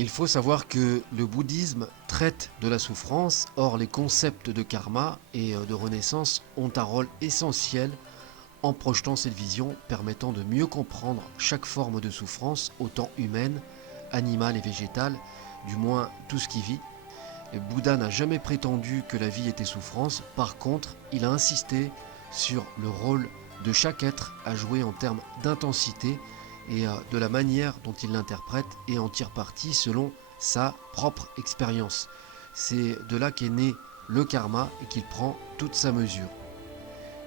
Il faut savoir que le bouddhisme traite de la souffrance, or les concepts de karma et de renaissance ont un rôle essentiel en projetant cette vision permettant de mieux comprendre chaque forme de souffrance, autant humaine, animale et végétale, du moins tout ce qui vit. Le Bouddha n'a jamais prétendu que la vie était souffrance, par contre, il a insisté sur le rôle de chaque être à jouer en termes d'intensité et de la manière dont il l'interprète et en tire parti selon sa propre expérience. C'est de là qu'est né le karma et qu'il prend toute sa mesure.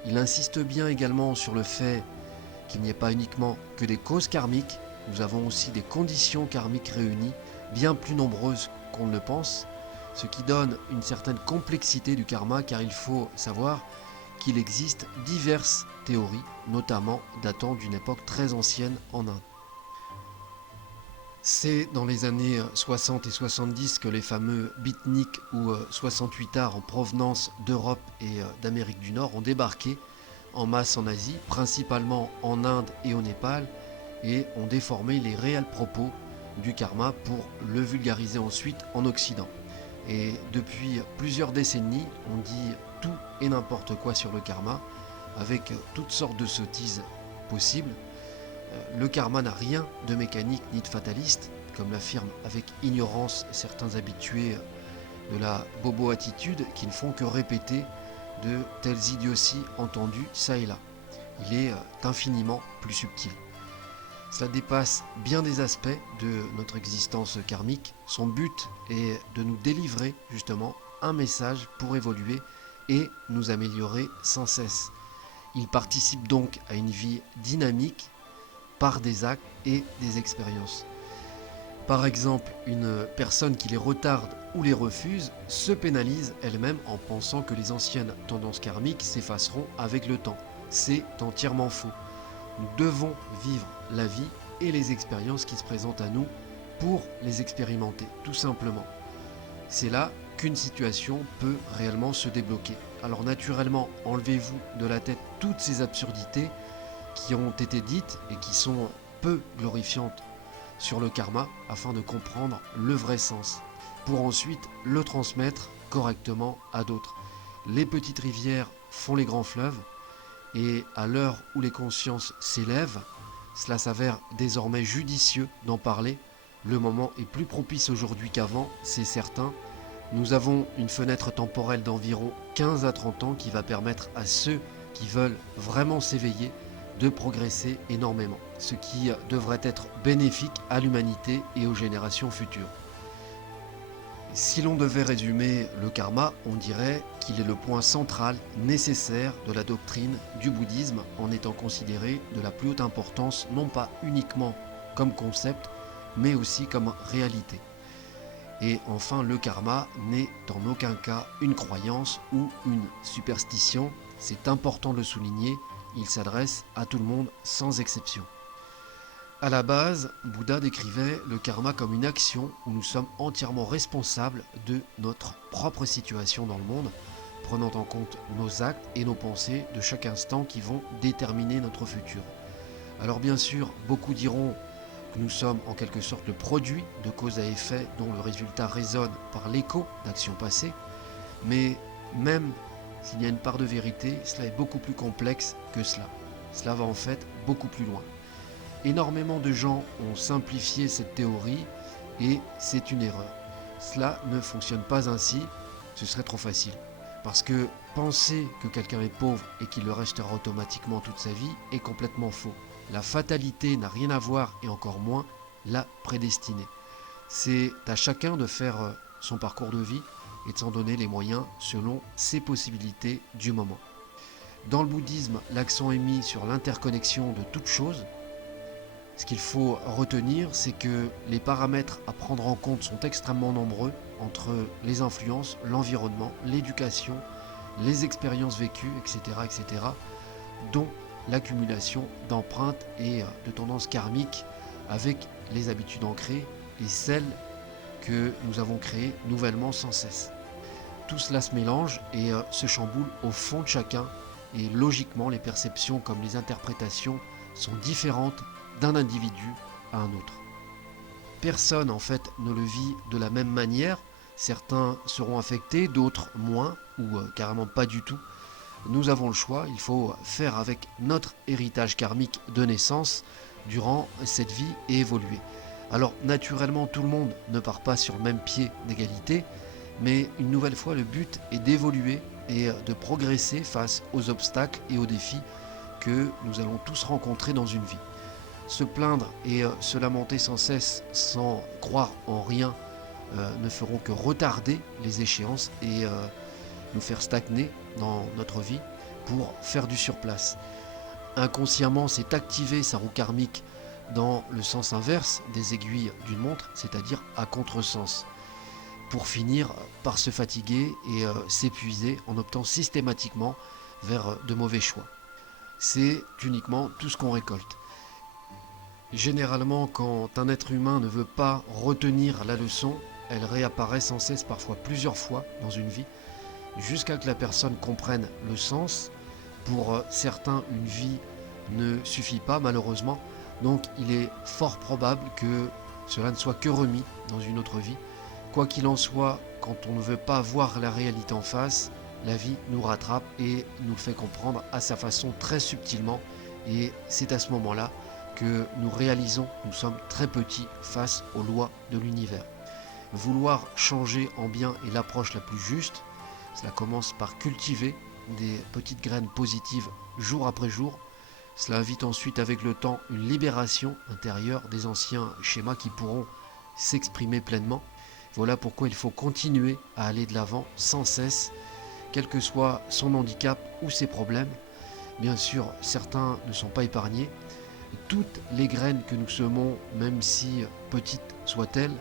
Il insiste bien également sur le fait qu'il n'y ait pas uniquement que des causes karmiques, nous avons aussi des conditions karmiques réunies, bien plus nombreuses qu'on ne le pense, ce qui donne une certaine complexité du karma car il faut savoir qu'il existe diverses théories, notamment datant d'une époque très ancienne en Inde. C'est dans les années 60 et 70 que les fameux beatniks ou 68ards en provenance d'Europe et d'Amérique du Nord ont débarqué en masse en Asie, principalement en Inde et au Népal, et ont déformé les réels propos du karma pour le vulgariser ensuite en Occident. Et depuis plusieurs décennies, on dit tout et n'importe quoi sur le karma, avec toutes sortes de sottises possibles. Le karma n'a rien de mécanique ni de fataliste, comme l'affirment avec ignorance certains habitués de la bobo-attitude qui ne font que répéter de telles idioties entendues ça et là. Il est infiniment plus subtil. Cela dépasse bien des aspects de notre existence karmique. Son but est de nous délivrer justement un message pour évoluer et nous améliorer sans cesse. Il participe donc à une vie dynamique par des actes et des expériences. Par exemple, une personne qui les retarde ou les refuse se pénalise elle-même en pensant que les anciennes tendances karmiques s'effaceront avec le temps. C'est entièrement faux. Nous devons vivre la vie et les expériences qui se présentent à nous pour les expérimenter, tout simplement. C'est là qu'une situation peut réellement se débloquer. Alors naturellement, enlevez-vous de la tête toutes ces absurdités qui ont été dites et qui sont peu glorifiantes sur le karma afin de comprendre le vrai sens, pour ensuite le transmettre correctement à d'autres. Les petites rivières font les grands fleuves, et à l'heure où les consciences s'élèvent, cela s'avère désormais judicieux d'en parler. Le moment est plus propice aujourd'hui qu'avant, c'est certain. Nous avons une fenêtre temporelle d'environ 15 à 30 ans qui va permettre à ceux qui veulent vraiment s'éveiller de progresser énormément, ce qui devrait être bénéfique à l'humanité et aux générations futures. Si l'on devait résumer le karma, on dirait qu'il est le point central nécessaire de la doctrine du bouddhisme en étant considéré de la plus haute importance, non pas uniquement comme concept, mais aussi comme réalité. Et enfin, le karma n'est en aucun cas une croyance ou une superstition, c'est important de le souligner, il s'adresse à tout le monde sans exception. À la base, Bouddha décrivait le karma comme une action où nous sommes entièrement responsables de notre propre situation dans le monde, prenant en compte nos actes et nos pensées de chaque instant qui vont déterminer notre futur. Alors bien sûr, beaucoup diront que nous sommes en quelque sorte le produit de cause à effet dont le résultat résonne par l'écho d'actions passées, mais même s'il y a une part de vérité, cela est beaucoup plus complexe que cela. Cela va en fait beaucoup plus loin. Énormément de gens ont simplifié cette théorie et c'est une erreur. Cela ne fonctionne pas ainsi, ce serait trop facile. Parce que penser que quelqu'un est pauvre et qu'il le restera automatiquement toute sa vie est complètement faux. La fatalité n'a rien à voir et encore moins la prédestinée. C'est à chacun de faire son parcours de vie et de s'en donner les moyens selon ses possibilités du moment. Dans le bouddhisme, l'accent est mis sur l'interconnexion de toutes choses. Ce qu'il faut retenir, c'est que les paramètres à prendre en compte sont extrêmement nombreux entre les influences, l'environnement, l'éducation, les expériences vécues, etc., dont l'accumulation d'empreintes et de tendances karmiques avec les habitudes ancrées et celles que nous avons créées nouvellement sans cesse. Tout cela se mélange et se chamboule au fond de chacun et logiquement les perceptions comme les interprétations sont différentes d'un individu à un autre. personne en fait ne le vit de la même manière. Certains seront affectés, d'autres moins, ou carrément pas du tout. Nous avons le choix, il faut faire avec notre héritage karmique de naissance durant cette vie et évoluer. Alors naturellement, tout le monde ne part pas sur le même pied d'égalité, mais une nouvelle fois, le but est d'évoluer et de progresser face aux obstacles et aux défis que nous allons tous rencontrer dans une vie. Se plaindre et se lamenter sans cesse, sans croire en rien, ne feront que retarder les échéances et nous faire stagner dans notre vie pour faire du surplace. Inconsciemment, c'est activer sa roue karmique dans le sens inverse des aiguilles d'une montre, c'est-à-dire à contresens, pour finir par se fatiguer et s'épuiser en optant systématiquement vers de mauvais choix. C'est uniquement tout ce qu'on récolte. Généralement, quand un être humain ne veut pas retenir la leçon, elle réapparaît sans cesse, parfois plusieurs fois dans une vie, jusqu'à que la personne comprenne le sens. Pour certains, une vie ne suffit pas malheureusement, donc il est fort probable que cela ne soit que remis dans une autre vie. Quoi qu'il en soit, quand on ne veut pas voir la réalité en face, la vie nous rattrape et nous le fait comprendre à sa façon très subtilement, et c'est à ce moment-là que nous réalisons que nous sommes très petits face aux lois de l'univers. Vouloir changer en bien est l'approche la plus juste. Cela commence par cultiver des petites graines positives jour après jour. Cela invite ensuite avec le temps une libération intérieure des anciens schémas qui pourront s'exprimer pleinement. Voilà pourquoi il faut continuer à aller de l'avant sans cesse, quel que soit son handicap ou ses problèmes. Bien sûr, certains ne sont pas épargnés. Toutes les graines que nous semons, même si petites soient-elles,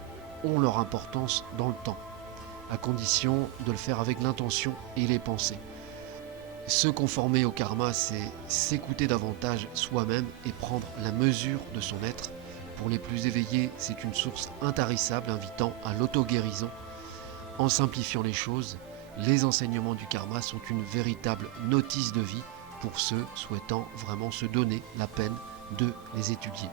ont leur importance dans le temps, à condition de le faire avec l'intention et les pensées. Se conformer au karma, c'est s'écouter davantage soi-même et prendre la mesure de son être. Pour les plus éveillés, c'est une source intarissable invitant à l'auto-guérison. En simplifiant les choses, les enseignements du karma sont une véritable notice de vie pour ceux souhaitant vraiment se donner la peine de les étudier.